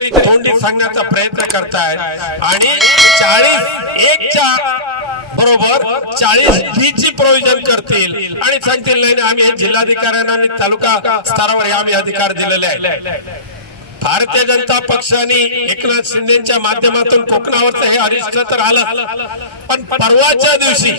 तोंडी सांगण्याचा प्रयत्न करताय. आणि चाळीस एकच्या बरोबर चाळीस बी ची प्रोव्हिजन करतील. आणि सांगतील नाही आम्ही हे जिल्हाधिकाऱ्यांना आणि तालुका स्तरावर आम्ही अधिकार दिलेले आहे भारतीय जनता पक्षाने एकनाथ शिंदेच्या माध्यमातून कोकणावरचं हे अरिष्ट तर आलं. पण परवाच्या दिवशी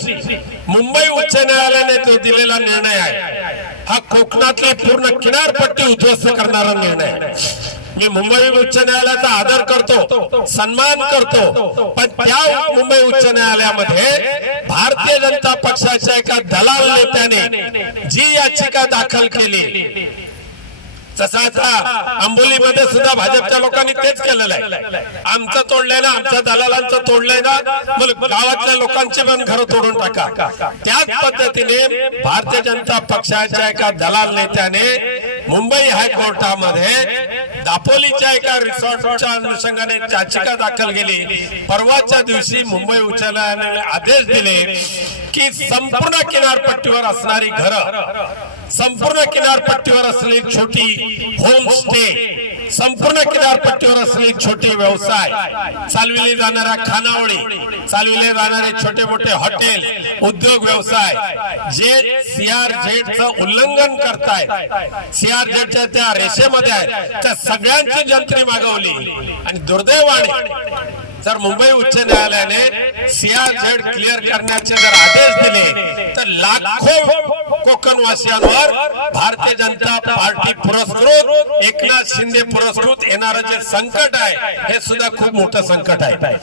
मुंबई उच्च न्यायालयाने जो दिलेला निर्णय आहे. हा कोकणातली पूर्ण किनारपट्टी उद्ध्वस्त करणारा निर्णय आहे. मी मुंबई उच्च न्यायालयाचा आदर करतो सन्मान करतो पण त्या मुंबई उच्च न्यायालयामध्ये भारतीय जनता पक्षाच्या एका दलाल नेत्याने जी याचिका दाखल केली तसा आता आंबोलीमध्ये सुद्धा भाजपच्या लोकांनी तेच केलेलं आहे. आमचं तोडलंय ना आमच्या दलालांचं तोडलंय ना मग गावातल्या लोकांची पण घरं तोडून टाका. त्याच पद्धतीने भारतीय जनता पक्षाच्या एका दलाल नेत्याने मुंबई हायकोर्टामध्ये दापोलीच्या एका रिसॉर्टच्या अनुषंगाने याचिका दाखल केली. परवाच्या दिवशी मुंबई उच्च न्यायालयाने आदेश दिले की संपूर्ण किनारपट्टीवर असणारी घरं संपूर्ण किनारपट्टीवर असलेली छोटी होम स्टे संपूर्ण किनारपट्टीवर असलेले छोटे व्यवसाय चालविले जाणाऱ्या खानावळी चालविले जाणारे छोटे मोठे हॉटेल उद्योग व्यवसाय जे सीआरझेडचं उल्लंघन करतायत सीआरझेडच्या त्या रेषेमध्ये आहेत त्या सगळ्यांची जंत्री मागवली. आणि दुर्दैवाने जर मुंबई उच्च न्यायालयाने सीआरझेड क्लिअर करण्याचे जर आदेश दिले तर लाखो कोकणवासियांवर भारतीय जनता पार्टी पुरस्कृत एकनाथ शिंदे पुरस्कृत येणारं जे संकट आहे हे सुद्धा खूप मोठं संकट आहे.